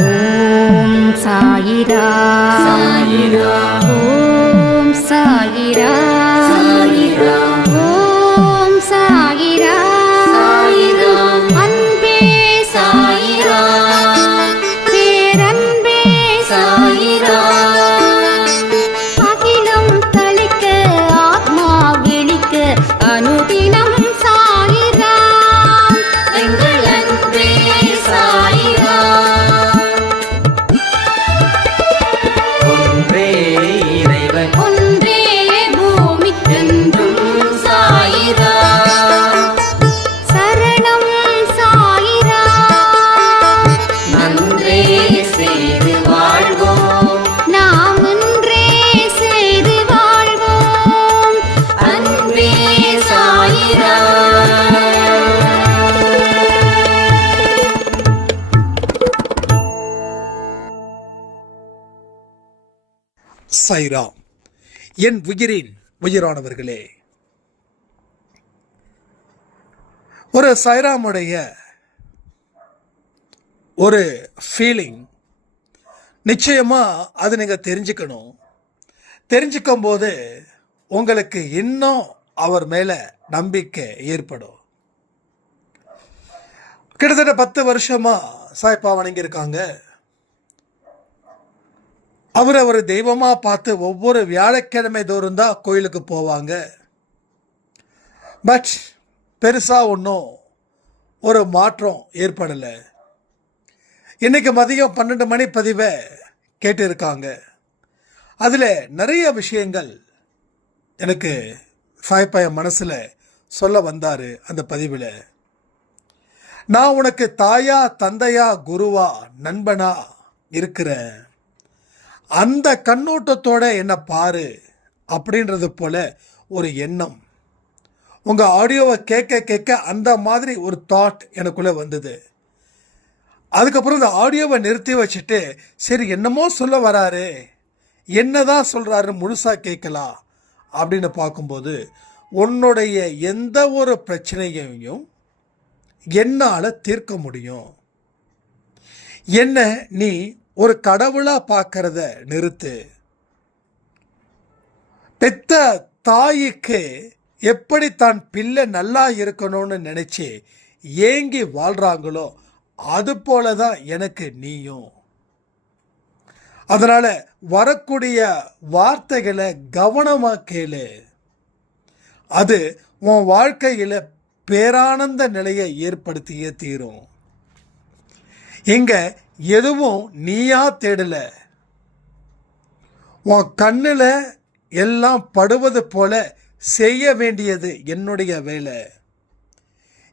ஓம் சாயிரா சாயிரா ஓம் சாயிரா சாயிரா ஓம் சாயிரா சாயிரா அன்பே சாயிரா பேரன்பே சாயிரா அகிலம் தளிக்க ஆத்மா விழிக்க அனுதினம் சாயிரா எங்கள் அன்பே சாயிரா ஒன்றே இறைவன் ஒன்றே பூமிக்கென்றும் சாயிரா சரணம் சாயிரா நன்றே செய்து வாழ்வோம் நாம் ஒன்றே செய்து வாழ்வோம் அன்பே சாயிரா சாய்ராம். என் உயிரின் உயிரானவர்களே, ஒரு சாய்ராமுடைய ஒரு ஃபீலிங் நிச்சயமா அது நீங்க தெரிஞ்சுக்கணும். தெரிஞ்சுக்கும் போது உங்களுக்கு இன்னும் அவர் மேல நம்பிக்கை ஏற்படும். கிட்டத்தட்ட 10 வருஷமா சாய்ப்பா வணங்கியிருக்காங்க. அவரை ஒரு தெய்வமாக பார்த்து ஒவ்வொரு வியாழக்கிழமை தோறும் தான் கோயிலுக்கு போவாங்க. பட் பெருசாக ஒன்றும் ஒரு மாற்றம் ஏற்படலை. இன்னைக்கு மதியம் 12 மணி பதிவை கேட்டிருக்காங்க. அதில் நிறைய விஷயங்கள் எனக்கு சாய்ப்பா என் மனசில் சொல்ல வந்தார். அந்த பதிவில் நான் உனக்கு தாயா தந்தையா குருவா நண்பனா இருக்கிறேன், அந்த கண்ணோட்டத்தோட என்ன பாரு அப்படின்றது போல ஒரு எண்ணம். உங்கள் ஆடியோவை கேட்க கேட்க அந்த மாதிரி ஒரு தாட் எனக்குள்ளே வந்தது. அதுக்கப்புறம் இந்த ஆடியோவை நிறுத்தி வச்சுட்டு சரி என்னமோ சொல்ல வராரு, என்னதான் சொல்கிறாரு முழுசாக கேட்கலாம் அப்படின்னு பார்க்கும்போது உன்னுடைய எந்த ஒரு பிரச்சனையையும் என்னால் தீர்க்க முடியும். என்ன நீ ஒரு கடவுளா பார்க்கறத நிறுத்து. பெத்த தாய்க்கு எப்படி தான் பிள்ளை நல்லா இருக்கணும்னு நினைச்சு ஏங்கி வாழ்றாங்களோ அது போலதான் எனக்கு நீயும். அதனால வரக்கூடிய வார்த்தைகளை கவனமா கேளு. அது உன் வாழ்க்கையில பேரானந்த நிலையை ஏற்படுத்தியே தீரும். இங்க எதுவும் நீயா தேடல. உன் கண்ணில் எல்லாம் படுவது போல செய்ய வேண்டியது என்னுடைய வேலை.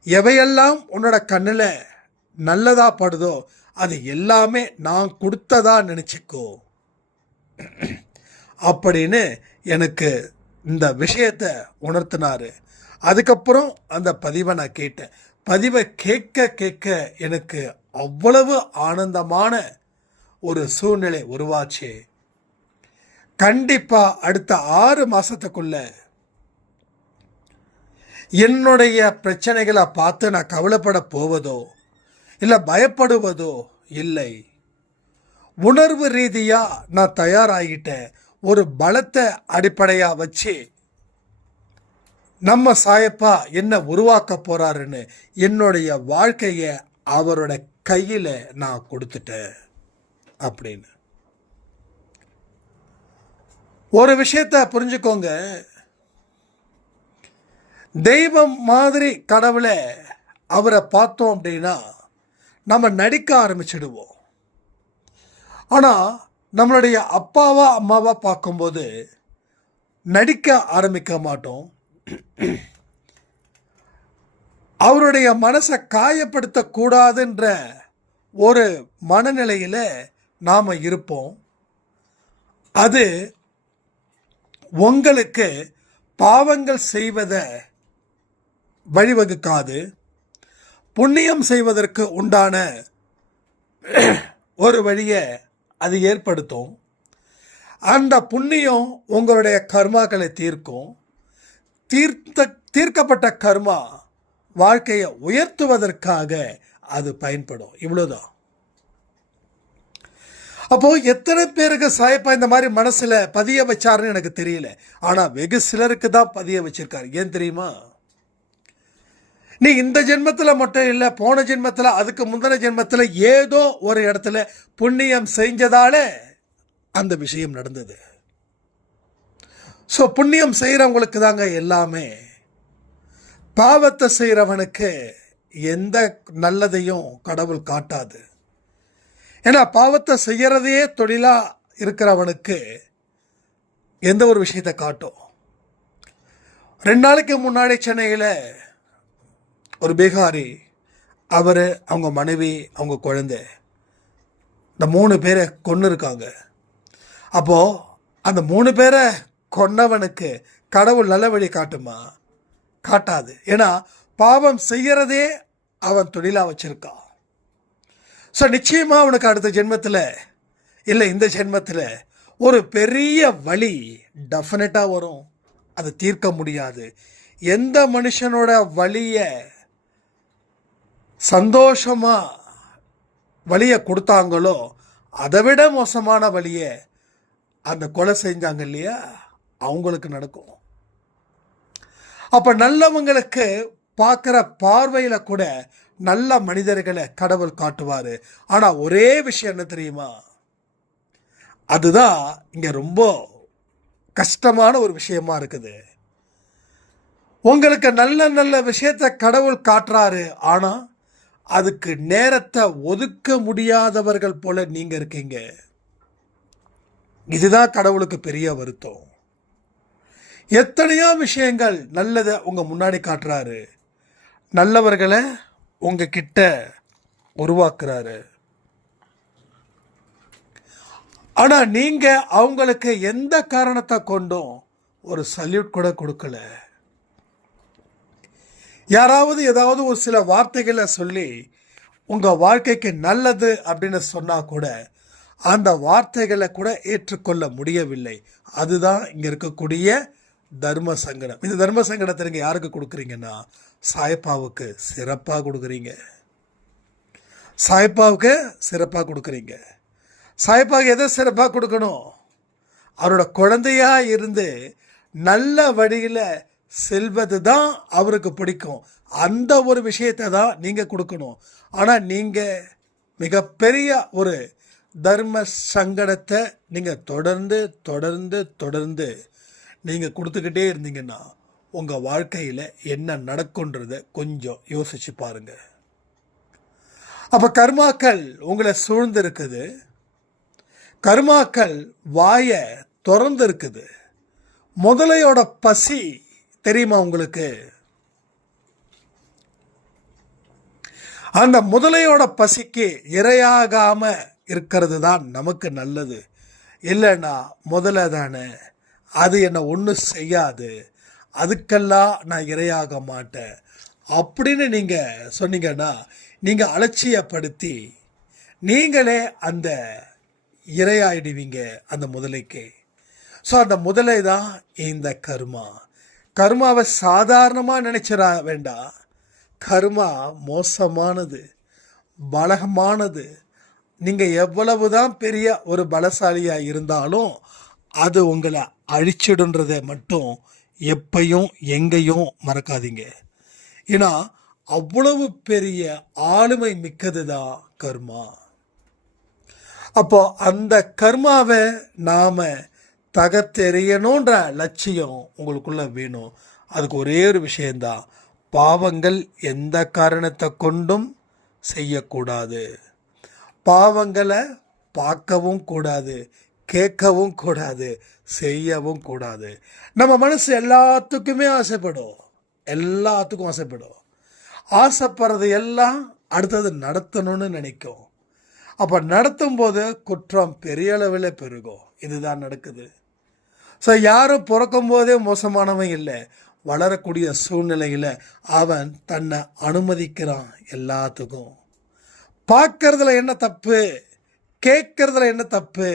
எவையெல்லாம் உன்னோட கண்ணில் நல்லதா படுதோ அது எல்லாமே நான் கொடுத்ததா நினச்சிக்கோ அப்படின்னு எனக்கு இந்த விஷயத்தை உணர்த்தினாரு. அதுக்கப்புறம் அந்த பதிவை நான் கேட்டேன். பதிவை கேட்க கேட்க எனக்கு அவ்வளவு ஆனந்தமான ஒரு சூழ்நிலை உருவாச்சு. கண்டிப்பா அடுத்த 6 மாசத்துக்குள்ள என்னுடைய பிரச்சனைகளை பார்த்து நான் கவலைப்பட போவதோ இல்லை பயப்படுவதோ இல்லை. உணர்வு ரீதியா நான் தயாராகிட்டேன். ஒரு பலத்தை அடிப்படையா வச்சு நம்ம சாயப்பா என்ன உருவாக்க போறாருன்னு என்னுடைய வாழ்க்கையை அவரோட கையில் நான் கொடுத்துட்டேன் அப்படின்னு. ஒரு விஷயத்தை புரிஞ்சுக்கோங்க, தெய்வம் மாதிரி கடவுளை அவரை பார்த்தோம் அப்படின்னா நம்ம நடிக்க ஆரம்பிச்சிடுவோம். ஆனால் நம்மளுடைய அப்பாவா அம்மாவா பார்க்கும்போது நடிக்க ஆரம்பிக்க மாட்டோம். அவருடைய மனசை காயப்படுத்தக்கூடாதுன்ற ஒரு மனநிலையில் நாம் இருப்போம். அது உங்களுக்கு பாவங்கள் செய்வதை வழிவகுக்காது, புண்ணியம் செய்வதற்கு உண்டான ஒரு வழியை அது ஏற்படுத்தும். அந்த புண்ணியம் உங்களுடைய கர்மாக்களை தீர்க்கும். தீர்க்கப்பட்ட கர்மா வாழ்க்கையை உயர்த்துவதற்காக அது பயன்படும். இவ்வளோதான். அப்போ எத்தனை பேருக்கு சாயப்பா இந்த மாதிரி மனசுல பதிய வச்சாருன்னு எனக்கு தெரியல. ஆனா வெகு சிலருக்கு தான் பதிய வச்சிருக்காரு. ஏன் தெரியுமா? நீ இந்த ஜென்மத்துல மட்டும் இல்ல, போன ஜென்மத்துல, அதுக்கு முந்தின ஜென்மத்துல ஏதோ ஒரு இடத்துல புண்ணியம் செஞ்சதால அந்த விஷயம் நடந்தது. ஸோ புண்ணியம் செய்கிறவங்களுக்கு தாங்க எல்லாமே. பாவத்தை செய்கிறவனுக்கு எந்த நல்லதையும் கடவுள் காட்டாது. ஏன்னா பாவத்தை செய்யறதையே தொழிலா இருக்கிறவனுக்கு எந்த ஒரு விஷயத்தை காட்டும். 2 நாளைக்கு முன்னாடி சென்னையில் ஒரு பீகாரி, அவர், அவங்க மனைவி, அவங்க குழந்தை, இந்த 3 பேரை கொன்று இருக்காங்க. அப்போது அந்த 3 பேரை கொன்னவனுக்கு கடவுள் நல்ல வழி காட்டுமா? காட்டாது. ஏன்னா பாவம் செய்யறதே அவன் தொழிலாக வச்சிருக்கான். ஸோ நிச்சயமாக அவனுக்கு அடுத்த ஜென்மத்தில் இல்லை இந்த ஜென்மத்தில் ஒரு பெரிய வழி டெஃபினட்டாக வரும். அதை தீர்க்க முடியாது. எந்த மனுஷனோட வழியை சந்தோஷமாக வழியை கொடுத்தாங்களோ அதை விட மோசமான வழியை அந்த கொலை செஞ்சாங்க இல்லையா, அவங்களுக்கு நடக்கும். அப்போ நல்லவங்களுக்கு பார்க்குற பார்வையில் கூட நல்ல மனிதர்களை கடவுள் காட்டுவார். ஆனால் ஒரே விஷயம் என்ன தெரியுமா? அதுதான் இங்கே ரொம்ப கஷ்டமான ஒரு விஷயமா இருக்குது. உங்களுக்கு நல்ல நல்ல விஷயத்தை கடவுள் காட்டுறாரு, ஆனால் அதுக்கு நேரத்தை ஒதுக்க முடியாதவர்கள் போல நீங்கள் இருக்கீங்க. இதுதான் கடவுளுக்கு பெரிய வருத்தம். எத்தனையோ விஷயங்கள் நல்லதை உங்கள் முன்னாடி காட்டுறாரு, நல்லவர்களை உங்ககிட்ட உருவாக்குறாரு. ஆனால் நீங்கள் அவங்களுக்கு எந்த காரணத்தை கொண்டும் ஒரு சல்யூட் கூட கொடுக்கல. யாராவது ஏதாவது ஒரு சில வார்த்தைகளை சொல்லி உங்கள் வாழ்க்கைக்கு நல்லது அப்படின்னு சொன்னால் கூட அந்த வார்த்தைகளை கூட ஏற்றுக்கொள்ள முடியவில்லை. அதுதான் இங்கே இருக்கக்கூடிய தர்ம சங்கடம். இந்த தர்ம சங்கடத்தை நீங்கள் யாருக்கு கொடுக்குறீங்கன்னா சாயப்பாவுக்கு சிறப்பாக கொடுக்குறீங்க. சாயப்பாவுக்கு சிறப்பாக கொடுக்குறீங்க. சாயப்பாவுக்கு எதை சிறப்பாக கொடுக்கணும்? அவரோட குழந்தையாக இருந்து நல்ல வழியில் செல்வது தான் அவருக்கு பிடிக்கும். அந்த ஒரு விஷயத்தை தான் நீங்கள் கொடுக்கணும். ஆனால் நீங்கள் மிகப்பெரிய ஒரு தர்ம சங்கடத்தை நீங்கள் தொடர்ந்து தொடர்ந்து தொடர்ந்து நீங்கள் கொடுத்துக்கிட்டே இருந்தீங்கன்னா உங்கள் வாழ்க்கையில் என்ன நடக்குன்றதை கொஞ்சம் யோசிச்சு பாருங்க. அப்போ கர்மாக்கள் உங்களை சூழ்ந்து இருக்குது. கர்மாக்கள் வாயை திறந்து இருக்குது. முதலையோட பசி தெரியுமா உங்களுக்கு? அந்த முதலையோட பசிக்கு இரையாகாம இருக்கிறது தான் நமக்கு நல்லது. இல்லைன்னா முதலை தானே, அது என்னை ஒன்றும் செய்யாது, அதுக்கெல்லாம் நான் இரையாக மாட்டேன் அப்படின்னு நீங்கள் சொன்னீங்கன்னா நீங்கள் அலட்சியப்படுத்தி நீங்களே அந்த இரையாயிடுவீங்க அந்த முதலைக்கு. ஸோ அந்த முதலை தான் இந்த கர்மா. கர்மாவை சாதாரணமாக நினைச்சிட வேண்டாம். கர்மா மோசமானது, பலகமானது. நீங்கள் எவ்வளவு தான் பெரிய ஒரு பலசாலியாக இருந்தாலும் அது உங்களை அழிச்சிடுன்றதை மட்டும் எப்பையும் எங்கேயும் மறக்காதீங்க. ஏன்னா அவ்வளவு பெரிய ஆளுமை மிக்கது தான் கர்மா. அப்போ அந்த கர்மாவை நாம் தகர்த்தெறியணுன்ற லட்சியம் உங்களுக்குள்ள வேணும். அதுக்கு ஒரே ஒரு விஷயந்தான், பாவங்கள் எந்த காரணத்தை கொண்டும் செய்யக்கூடாது. பாவங்களை பார்க்கவும் கூடாது, கேட்கவும் கூடாது, செய்யவும் கூடாது. நம்ம மனசு எல்லாத்துக்குமே ஆசைப்படும், எல்லாத்துக்கும் ஆசைப்படும். ஆசைப்படுறது எல்லாம் அடுத்தது நடத்தணும்னு நினைக்கும். அப்போ நடத்தும் போது குற்றம் பெரிய அளவில் பெருகும். இதுதான் நடக்குது. ஸோ யாரும் பிறக்கும் போதே மோசமானவன் இல்லை. வளரக்கூடிய சூழ்நிலையில் அவன் தன்னை அனுமதிக்கிறான் எல்லாத்துக்கும். பார்க்கறதுல என்ன தப்பு, கேட்கறதுல என்ன தப்பு,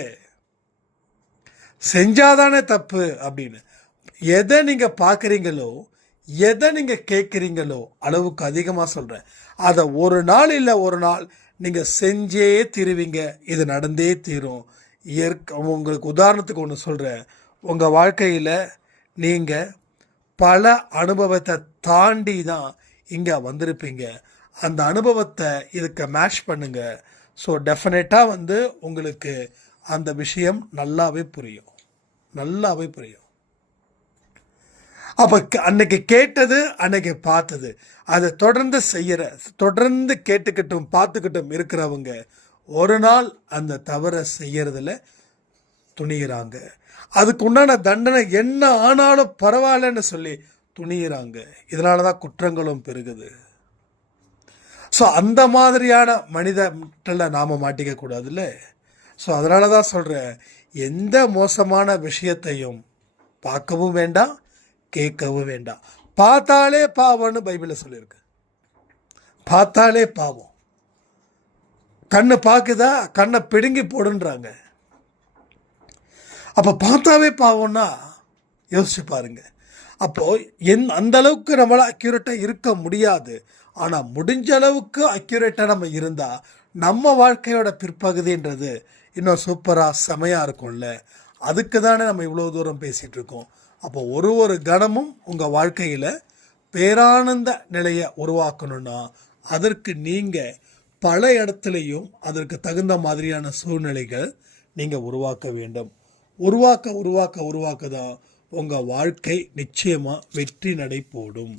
செஞ்சாதானே தப்பு அப்படின்னு. எதை நீங்கள் பார்க்குறீங்களோ, எதை நீங்கள் கேட்குறீங்களோ அளவுக்கு அதிகமாக சொல்கிறேன், அதை ஒரு நாள் இல்லை ஒரு நாள் நீங்கள் செஞ்சே தீருவீங்க. இது நடந்தே தீரும். உங்களுக்கு உதாரணத்துக்கு ஒன்று சொல்கிறேன். உங்கள் வாழ்க்கையில் நீங்கள் பல அனுபவத்தை தாண்டி தான் இங்கே வந்திருப்பீங்க. அந்த அனுபவத்தை இதுக்கு மேட்ச் பண்ணுங்க. ஸோ டெஃபினட்டாக உங்களுக்கு அந்த விஷயம் நல்லாவே புரியும். அப்போ அன்னைக்கு கேட்டது, அன்னைக்கு பார்த்தது, அதை தொடர்ந்து கேட்டுக்கிட்டும் பார்த்துக்கிட்டும் இருக்கிறவங்க ஒரு நாள் அந்த தவறை செய்யறதுல துணிகிறாங்க. அதுக்கு உண்டான தண்டனை என்ன ஆனாலும் பரவாயில்லன்னு சொல்லி துணிகிறாங்க. இதனால தான் குற்றங்களும் பெருகுது. ஸோ அந்த மாதிரியான மனிதர்களை நாம் மாட்டிக்க கூடாதுல்ல. ஸோ அதனால தான் சொல்கிறேன், எந்த மோசமான விஷயத்தையும் பார்க்கவும் வேண்டாம், கேட்கவும் வேண்டாம். பார்த்தாலே பாவம்னு பைபிளில் சொல்லியிருக்கு. பார்த்தாலே பாவம். கண்ணு பார்க்குதா, கண்ணை பிடுங்கி போடுன்றாங்க. அப்போ பார்த்தாவே பாவம்னா யோசிச்சு பாருங்க. அப்போது அந்த அளவுக்கு நம்மளால் அக்யூரேட்டாக இருக்க முடியாது. ஆனால் முடிஞ்ச அளவுக்கு அக்யூரேட்டாக நம்ம இருந்தால் நம்ம வாழ்க்கையோட பிற்பகுதின்றது இன்னும் சூப்பராக செமையாக இருக்கும்ல. அதுக்கு தானே நம்ம இவ்வளோ தூரம் பேசிகிட்டு இருக்கோம். அப்போ ஒரு கணமும் உங்கள் வாழ்க்கையில் பேரானந்த நிலையை உருவாக்கணும்னா அதற்கு நீங்கள் பல இடத்துலையும் அதற்கு தகுந்த மாதிரியான சூழ்நிலைகள் நீங்கள் உருவாக்க வேண்டும். உருவாக்க தான் உங்கள் வாழ்க்கை நிச்சயமாக வெற்றி நடை போடும்.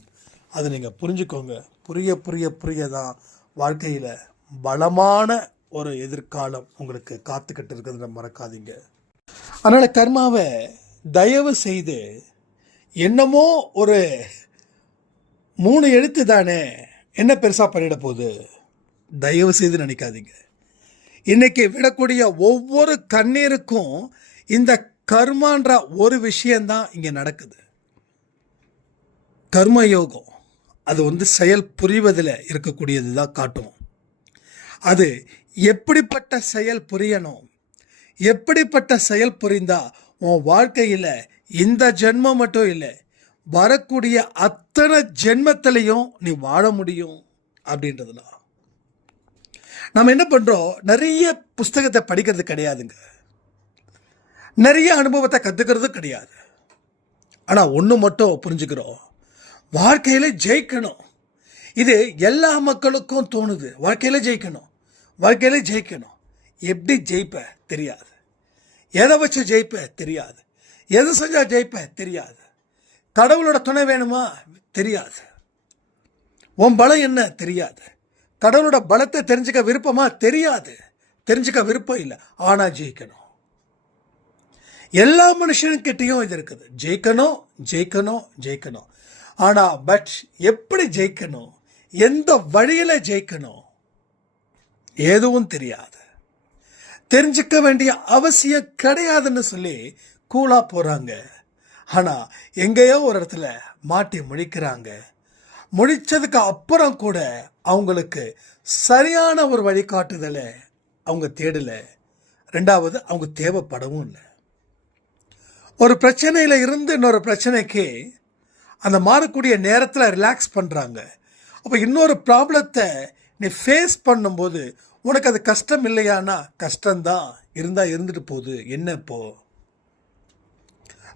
அதை நீங்கள் புரிஞ்சுக்கோங்க. புரிய தான் வாழ்க்கையில் பலமான ஒரு எதிர்காலம் உங்களுக்கு காத்துக்கிட்டு இருக்கிறத மறக்காதீங்க. அதனால் கர்மாவை தயவு செய்து என்னமோ ஒரு 3 எழுத்து தானே, என்ன பெருசாக பண்ணிட போகுது, தயவு செய்து நினைக்காதீங்க. இன்னைக்கு விடக்கூடிய ஒவ்வொரு கண்ணீருக்கும் இந்த கர்மான்ற ஒரு விஷயந்தான் இங்கே நடக்குது. கர்மயோகம் அது செயல் புரிவதில் இருக்கக்கூடியது தான் காட்டும். அது எப்படிப்பட்ட செயல் புரியணும், எப்படிப்பட்ட செயல் புரிந்தா உன் வாழ்க்கையில் இந்த ஜென்மம் மட்டும் இல்லை, வரக்கூடிய அத்தனை ஜென்மத்திலையும் நீ வாழ முடியும் அப்படின்றதுலாம். நம்ம என்ன பண்ணுறோம், நிறைய புஸ்தகத்தை படிக்கிறது கிடையாதுங்க, நிறைய அனுபவத்தை கற்றுக்கிறது கிடையாது. ஆனால் ஒன்று மட்டும் புரிஞ்சுக்கிறோம், வாழ்க்கையில் ஜெயிக்கணும். இது எல்லா மக்களுக்கும் தோணுது. வாழ்க்கையில் ஜெயிக்கணும். எப்படி ஜெயிப்ப தெரியாது, எதை வச்சு ஜெயிப்ப தெரியாது, எது செஞ்சால் ஜெயிப்ப தெரியாது, கடவுளோட துணை வேணுமா தெரியாது, உன் பலம் என்ன தெரியாது, கடவுளோட பலத்தை தெரிஞ்சுக்க விருப்பமா தெரியாது, தெரிஞ்சுக்க விருப்பம் இல்லை. ஆனால் ஜெயிக்கணும். எல்லா மனுஷனுக்கிட்டையும் இது இருக்குது, ஜெயிக்கணும். ஆனால் பட் எப்படி ஜெயிக்கணும், எந்த வழியில் ஜெயிக்கணும் எதுவும் தெரியாது. தெரிஞ்சுக்க வேண்டிய அவசியம் கிடையாதுன்னு சொல்லி கூலா போகிறாங்க. ஆனால் எங்கேயோ ஒரு இடத்துல மாட்டி முழிக்கிறாங்க. முழிச்சதுக்கு அப்புறம் கூட அவங்களுக்கு சரியான ஒரு வழிகாட்டுதலை அவங்க தேடலை. ரெண்டாவது, அவங்க தேவைப்படவும் இல்லை. ஒரு பிரச்சனையில் இருந்து இன்னொரு பிரச்சனைக்கு அந்த மாறக்கூடிய நேரத்தில் ரிலாக்ஸ் பண்ணுறாங்க. அப்போ இன்னொரு ப்ராப்ளத்தை நீ ஃபேஸ் பண்ணும்போது உனக்கு அது கஷ்டம் இல்லையானா கஷ்டம்தான், இருந்தால் இருந்துட்டு போகுது, என்ன இப்போ.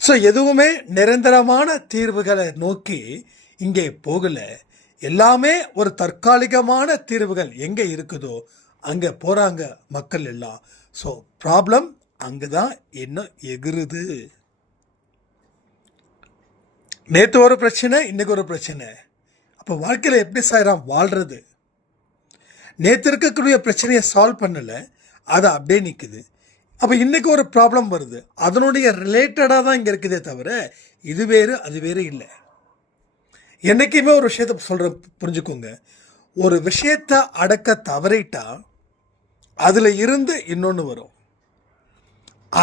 ஸோ எதுவுமே நிரந்தரமான தீர்வுகளை நோக்கி இங்கே போகலை. எல்லாமே ஒரு தற்காலிகமான தீர்வுகள் எங்கே இருக்குதோ அங்கே போகிறாங்க மக்கள் எல்லாம். ஸோ ப்ராப்ளம் அங்கே தான் இன்னும் எகிருது. நேற்று ஒரு பிரச்சனை, இன்னைக்கு ஒரு பிரச்சனை. அப்போ வாழ்க்கையில் எப்படி சாயிரம் வாழ்கிறது? நேற்று இருக்கக்கூடிய பிரச்சனையை சால்வ் பண்ணலை, அது அப்படியே நிற்குது. அப்போ இன்றைக்கி ஒரு ப்ராப்ளம் வருது, அதனுடைய ரிலேட்டடாக தான் இங்கே இருக்குதே தவிர இது வேறு அது வேறு இல்லை. என்றைக்குமே ஒரு விஷயத்தை சொல்கிற புரிஞ்சுக்கோங்க, ஒரு விஷயத்தை அடக்க தவறிட்டா அதில் இருந்து இன்னொன்று வரும்,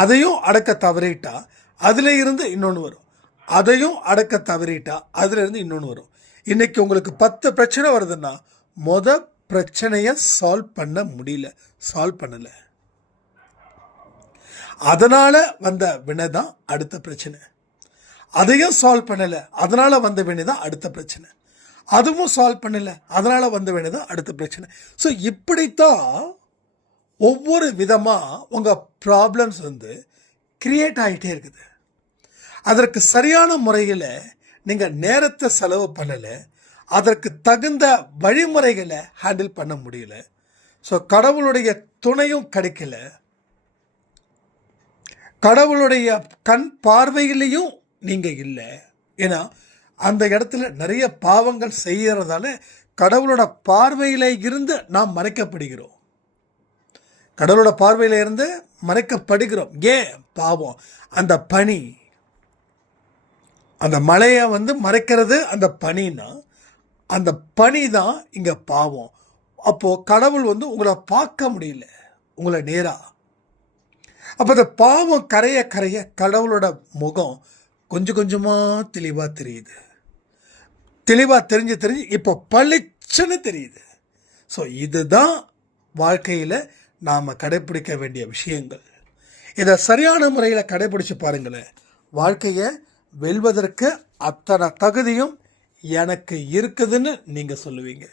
அதையும் அடக்க தவறிட்டா அதில் இருந்து இன்னொன்று வரும், அதையும் அடக்க தவறிட்டா அதில் இருந்து இன்னொன்று வரும். இன்றைக்கி உங்களுக்கு 10 பிரச்சனை வருதுன்னா பிரச்சனையை சால்வ் பண்ணலை, அதனால் வந்த வினை தான் அடுத்த பிரச்சனை. அதையும் சால்வ் பண்ணலை, அதனால் வந்த வேண்டியதான் அடுத்த பிரச்சனை. அதுவும் சால்வ் பண்ணலை, அதனால் வந்த வேண்டியதான் அடுத்த பிரச்சனை. ஸோ இப்படித்தான் ஒவ்வொரு விதமாக உங்கள் ப்ராப்ளம்ஸ் வந்து கிரியேட் ஆகிட்டே இருக்குது. அதற்கு சரியான முறையில் நீங்கள் நேரத்தை செலவு பண்ணலை, அதற்கு தகுந்த வழிமுறைகளை ஹேண்டில் பண்ண முடியல. ஸோ கடவுளுடைய துணையும் கிடைக்கல, கடவுளுடைய கண் பார்வையிலையும் நீங்கள் இல்லை. ஏன்னா அந்த இடத்துல நிறைய பாவங்கள் செய்கிறதால கடவுளோட பார்வையில் இருந்து நாம் மறைக்கப்படுகிறோம், கடவுளோட பார்வையில் இருந்து மறைக்கப்படுகிறோம். ஏன்? பாவம். அந்த பனி, அந்த மலையை வந்து மறைக்கிறது அந்த பனின்னா, அந்த பனி தான் இங்கே பாவம். அப்போது கடவுள் வந்து உங்களை பார்க்க முடியல, உங்களை நேராக. அப்போ அந்த பாவம் கரைய கரைய கடவுளோட முகம் கொஞ்சம் கொஞ்சமாக தெளிவாக தெரியுது, தெளிவாக தெரிஞ்சு இப்போ பளிச்சுன்னு தெரியுது. ஸோ இதுதான் வாழ்க்கையில் நாம் கடைப்பிடிக்க வேண்டிய விஷயங்கள். இதை சரியான முறையில் கடைப்பிடிச்சு பாருங்களேன், வாழ்க்கையை வெல்வதற்கு அத்தனை தகுதியும் எனக்கு இருக்குதுன்னு நீங்கள் சொல்லுவீங்க.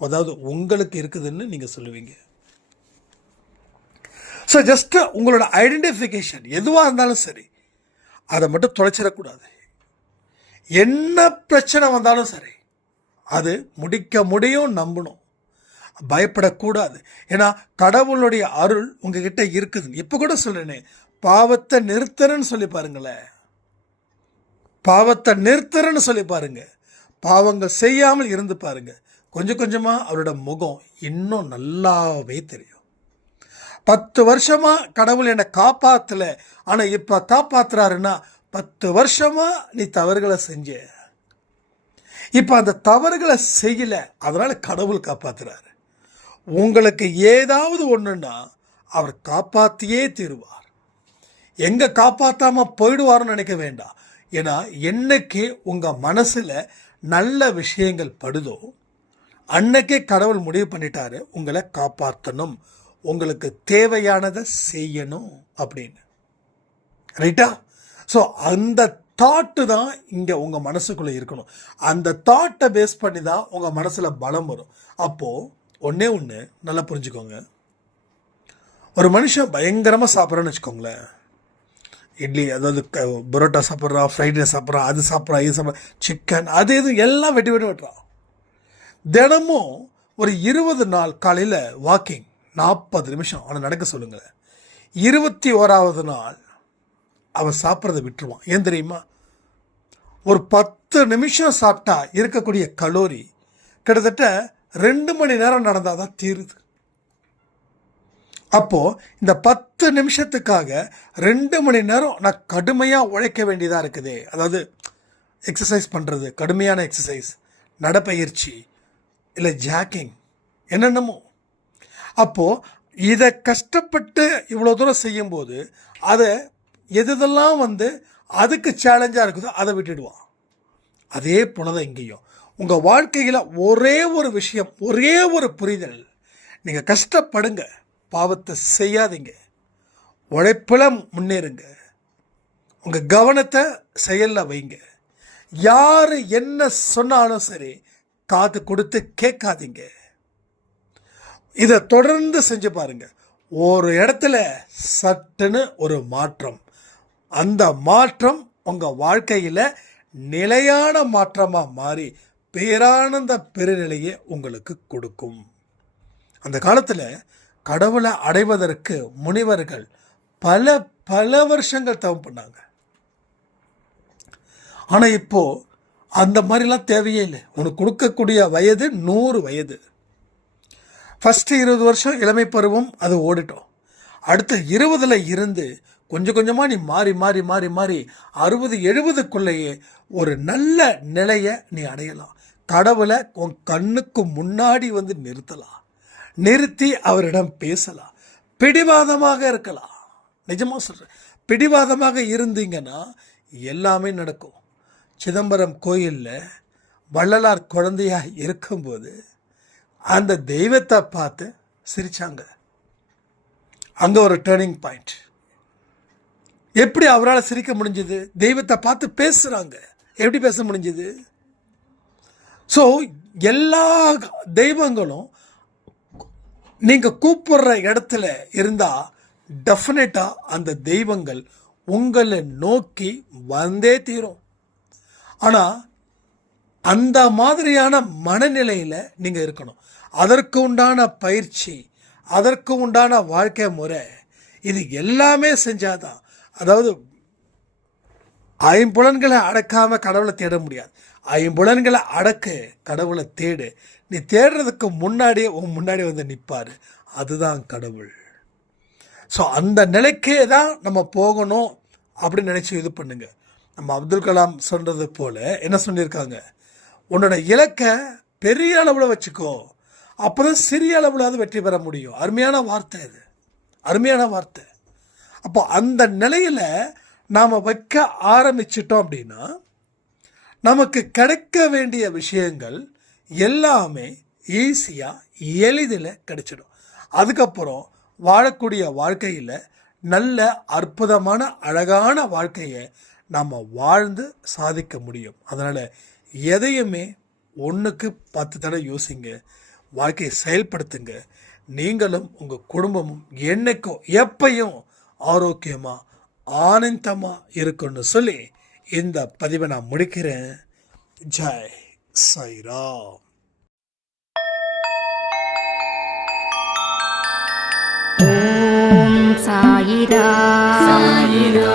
அதாவது உங்களுக்கு இருக்குதுன்னு நீங்கள் சொல்லுவீங்க. ஸோ ஜஸ்ட்டு உங்களோட ஐடென்டிஃபிகேஷன் எதுவாக இருந்தாலும் சரி, அதை மட்டும் தொலைச்சிடக்கூடாது. என்ன பிரச்சனை வந்தாலும் சரி, அது முடிக்க முடியும் நம்பணும், பயப்படக்கூடாது. ஏன்னா கடவுளுடைய அருள் உங்ககிட்ட இருக்குது. இப்போ கூட சொல்றேனே, பாவத்தை நிறுத்துறன்னு சொல்லி பாருங்களேன், பாவத்தை நிறுத்துறன்னு சொல்லி பாருங்க, பாவங்கள் செய்யாமல் இருந்து பாருங்க, கொஞ்சம் கொஞ்சமாக அவரோட முகம் இன்னும் நல்லாவே தெரியும். 10 வருஷமா கடவுள் என்னை காப்பாற்றல, ஆனால் இப்போ காப்பாற்றுறாருன்னா 10 வருஷமா நீ தவறுகளை செஞ்ச, இப்போ அந்த தவறுகளை செய்யல, அதனால கடவுள் காப்பாற்றுறாரு. உங்களுக்கு ஏதாவது ஒன்றுன்னா அவர் காப்பாற்றியே தீருவார். எங்கே காப்பாற்றாமல் போயிடுவார்னு நினைக்க வேண்டாம். ஏன்னா என்னைக்கு உங்கள் மனசில் நல்ல விஷயங்கள் படுதோ அன்னைக்கே கடவுள் முடிவு பண்ணிட்டாரு உங்களை காப்பாற்றணும், உங்களுக்கு தேவையானதை செய்யணும் அப்படின்னு. ரைட்டா? ஸோ அந்த தாட்டு தான் இங்கே உங்கள் மனசுக்குள்ளே இருக்கணும். அந்த தாட்டை பேஸ் பண்ணி தான் உங்கள் மனசில் பலம் வரும். அப்போது ஒன்றே ஒன்று நல்லா புரிஞ்சுக்கோங்க, ஒரு மனுஷன் பயங்கரமாக சாப்பிட்றான்னு வச்சுக்கோங்களேன், இட்லி, அதாவது பரோட்டா சாப்பிட்றான், ஃப்ரைட் ரைஸ் சாப்பிட்றான், அது சாப்பிட்றான், இது சாப்பிட்றான், சிக்கன், அது இது எல்லாம் வெட்டி வெட்டுறான். தினமும் ஒரு 20 நாள் காலையில் வாக்கிங் 40 நிமிஷம் அவனை நடக்க சொல்லுங்கள். 21வது நாள் அவன் சாப்பிட்றதை விட்டுருவான். ஏன் தெரியுமா? ஒரு 10 நிமிஷம் சாப்பிட்டா இருக்கக்கூடிய கலோரி கிட்டத்தட்ட 2 மணி நேரம் நடந்தால் தான் தீருது. அப்போது இந்த 10 நிமிஷத்துக்காக 2 மணி நேரம் நான் கடுமையாக உழைக்க வேண்டியதாக இருக்குது. அதாவது எக்ஸசைஸ் பண்ணுறது, கடுமையான எக்ஸசைஸ், நடைப்பயிற்சி, இல்லை ஜாக்கிங், என்னென்னமோ. அப்போது இதை கஷ்டப்பட்டு இவ்வளோ தூரம் செய்யும்போது அதை எதெல்லாம் வந்து அதுக்கு சேலஞ்சாக இருக்குதோ அதை விட்டுடுவான். அதே போல தான் இங்கேயும் உங்கள் வாழ்க்கையில் ஒரே ஒரு விஷயம், ஒரே ஒரு புரிதல், நீங்கள் கஷ்டப்படுங்க, பாவத்தை செய்யாதீங்க, உழைப்பில் முன்னேறுங்க, உங்கள் கவனத்தை செயலில் வைங்க, யார் என்ன சொன்னாலும் சரி காது கொடுத்து கேட்காதீங்க. இதை தொடர்ந்து செஞ்சு பாருங்க, ஒரு இடத்துல சட்டுன்னு ஒரு மாற்றம், அந்த மாற்றம் உங்கள் வாழ்க்கையில் நிலையான மாற்றமாக மாறி பேரானந்த பெருநிலையை உங்களுக்கு கொடுக்கும். அந்த காலத்தில் கடவுளை அடைவதற்கு முனிவர்கள் பல வருஷங்கள் தவம் பண்ணாங்க. ஆனால் இப்போது அந்த மாதிரிலாம் தேவையே இல்லை. உனக்கு கொடுக்கக்கூடிய வயது 100 வயது. ஃபஸ்ட்டு 20 வருஷம் இளமை பருவம் அது ஓடிட்டோம். அடுத்த 20ல் இருந்து கொஞ்சம் கொஞ்சமாக நீ மாறி மாறி மாறி மாறி 60-70க்குள்ளேயே ஒரு நல்ல நிலையை நீ அடையலாம். கடவுளை உன் கண்ணுக்கு முன்னாடி வந்து நிறுத்தலாம், நிறுத்தி அவரிடம் பேசலாம், பிடிவாதமாக இருக்கலாம். நிஜமாக சொல்கிறேன், பிடிவாதமாக இருந்தீங்கன்னா எல்லாமே நடக்கும். சிதம்பரம் கோயிலில் வள்ளலார் குழந்தையாக இருக்கும்போது அந்த தெய்வத்தை பார்த்து சிரித்தாங்க. அங்கே ஒரு டேர்னிங் பாயிண்ட். எப்படி அவரால் சிரிக்க முடிஞ்சது? தெய்வத்தை பார்த்து பேசுகிறாங்க. எப்படி பேச முடிஞ்சது? ஸோ எல்லா தெய்வங்களும் நீங்கள் கூப்பிடுற இடத்துல இருந்தால் டெஃபினட்டாக அந்த தெய்வங்கள் உங்களை நோக்கி வந்தே தீரும். ஆனால் அந்த மாதிரியான மனநிலையில் நீங்கள் இருக்கணும். அதற்கு உண்டான பயிற்சி, அதற்கு உண்டான வாழ்க்கை முறை, இது எல்லாமே செஞ்சாதான். அதாவது ஐம்புலன்களை அடக்காமல் கடவுளை தேட முடியாது. ஐம்புலன்களை அடக்கு, கடவுளை தேடு. நீ தேடுறதுக்கு முன்னாடியே முன்னாடி வந்து நிற்பார். அதுதான் கடவுள். ஸோ அந்த நிலைக்கே தான் நம்ம போகணும் அப்படின்னு நினச்சி இது பண்ணுங்க. நம்ம அப்துல் கலாம் சொல்கிறது போல் என்ன சொல்லியிருக்காங்க, உன்னோட இலக்கை பெரிய அளவில் வச்சுக்கோ, அப்போ தான் சிறிய அளவில் வெற்றி பெற முடியும். அருமையான வார்த்தை இது, அருமையான வார்த்தை. அப்போ அந்த நிலையில் நாம் வைக்க ஆரம்பிச்சிட்டோம் அப்படின்னா நமக்கு கிடைக்க வேண்டிய விஷயங்கள் எல்லாமே ஈஸியாக எளிதில் கிடைச்சிடும். அதுக்கப்புறம் வாழக்கூடிய வாழ்க்கையில் நல்ல அற்புதமான அழகான வாழ்க்கையை நாம் வாழ்ந்து சாதிக்க முடியும். அதனால் எதையுமே 1க்கு 10 தடவை யோசிங்க, வாழ்க்கையை செயல்படுத்துங்க. நீங்களும் உங்கள் குடும்பமும் என்னைக்கும் எப்பையும் ஆரோக்கியமாக ஆனந்தமாக இருக்குன்னு சொல்லி இந்த பதிவை நான் முடிக்கிறேன். ஜெய் சாய்ராம். ஓம் சாயிரா. சாயிரா.